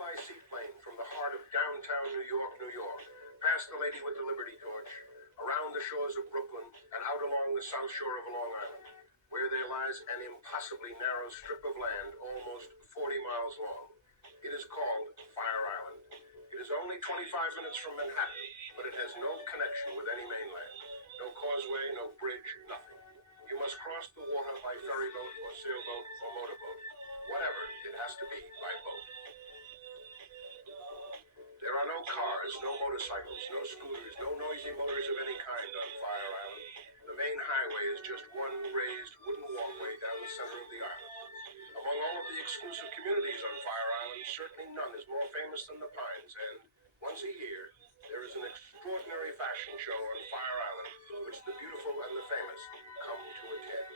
by seaplane from the heart of downtown New York, New York, past the lady with the Liberty Torch, around the shores of Brooklyn, and out along the south shore of Long Island, where there lies an impossibly narrow strip of land almost 40 miles long. It is called Fire Island. It is only 25 minutes from Manhattan, but it has no connection with any mainland. No causeway, no bridge, nothing. You must cross the water by ferry boat or sailboat or motorboat. Whatever, it has to be by boat. There are no cars, no motorcycles, no scooters, no noisy motors of any kind on Fire Island. The main highway is just one raised wooden walkway down the center of the island. Among all of the exclusive communities on Fire Island, certainly none is more famous than the Pines, and once a year, there is an extraordinary fashion show on Fire Island, which the beautiful and the famous come to attend.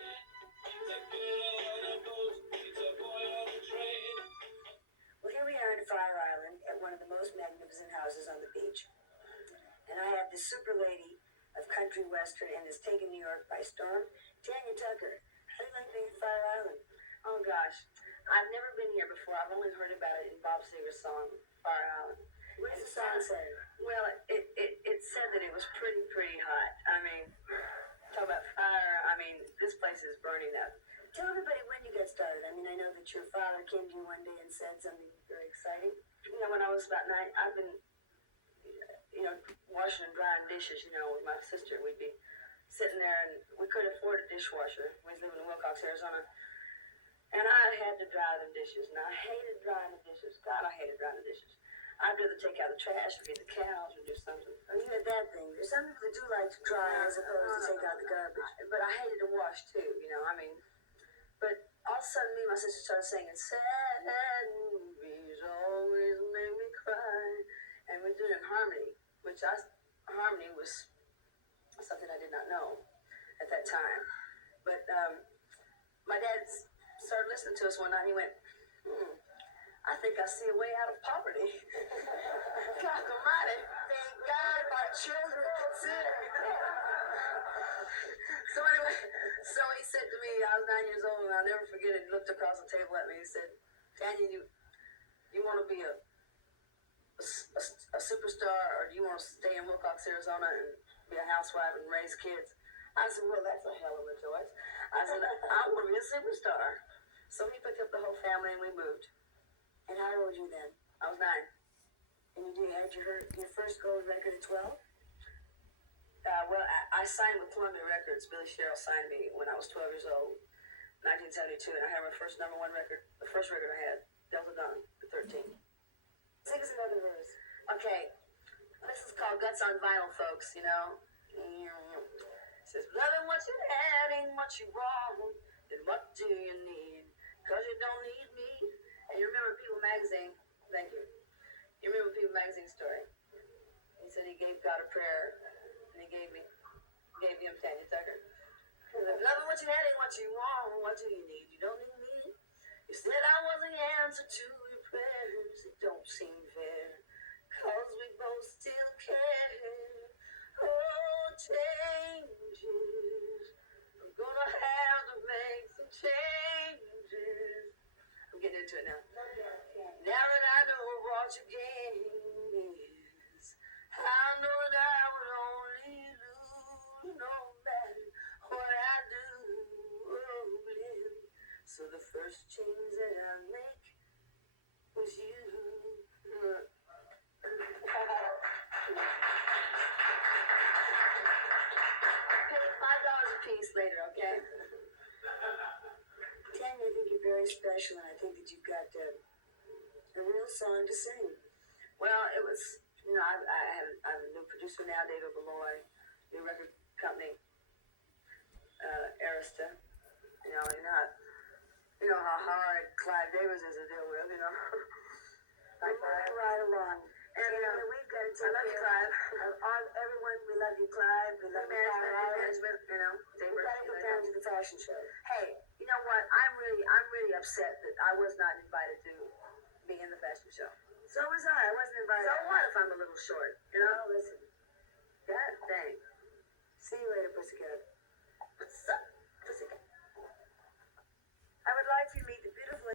Well, here we are in Fire Island at one of the most magnificent houses on the beach. And I have the super lady of country western and has taken New York by storm, Tanya Tucker. How do you like being in Fire Island? Oh gosh, I've never been here before. I've only heard about it in Bob Seger's song, Fire Island. What does the song say? Well, it said that it was pretty hot. I mean, talk about fire. I mean, this place is burning up. Tell everybody when you got started. I mean, I know that your father came to you one day and said something very exciting. You know, when I was about 9, I've been, washing and drying dishes, with my sister. We'd be sitting there, and we couldn't afford a dishwasher. We was living in Wilcox, Arizona. And I had to dry the dishes, and I hated drying the dishes. God, I hated drying the dishes. I'd rather take out the trash or get the cows or do something. I mean, a bad thing. There's some people that do like to dry as opposed to take out the garbage. But I hated to wash, too, But all of a sudden, me and my sister started singing, sad movies always make me cry. And we're doing it in harmony, harmony was something I did not know at that time. But my dad started listening to us one night, and he went, I think I see a way out of poverty. God almighty, thank God my children consider. So anyway, he said to me, I was 9 years old, and I'll never forget it. He looked across the table at me and said, Tanya, you want to be a superstar, or do you want to stay in Wilcox, Arizona and be a housewife and raise kids? I said, well, that's a hell of a choice. I said, I want to be a superstar. So he picked up the whole family and we moved. And how old were you then? I was 9. And you had your first gold record at 12? Well, I signed with Columbia Records. Billy Sherrill signed me when I was 12 years old, 1972, and I had my first #1 record. The first record I had, Delta Dawn, at 13. Sing us another verse. Okay, this is called Guts on Vinyl, folks, It says, loving what you had ain't what you want, then what do you need? 'Cause you don't need me. And you remember People Magazine? Thank you. You remember People Magazine story? He said he gave God a prayer, and he gave him Tanya Tucker. Loving what you had ain't what you want. What do you need? You don't need me. You said I was the answer to your prayers. It don't seem fair, 'cause we both still care. Oh, changes. I'm gonna have to make some changes. I'm getting into it now. Now that I know what your game is, I know that I would only lose no matter what I do. Oh, Lynn. So the first change that I make was you. Pay $5 a piece later, okay? Tanya, I think you're very special, and I think that you've got a real song to sing. Well, it was, I have a new producer now, David Malloy, new record company, Arista. You know how hard Clive Davis is to deal with, Right along. And we've got to take I love you, Clive. Everyone, we love you, Clive. We love you, Management, We've got to go down to the fashion show. Hey, you know what? I'm really upset that I was not invited to be in the fashion show. So was I. I wasn't invited. So what if I'm a little short? Listen. God dang. See you later, pussycat. What's up, pussycat? I would like you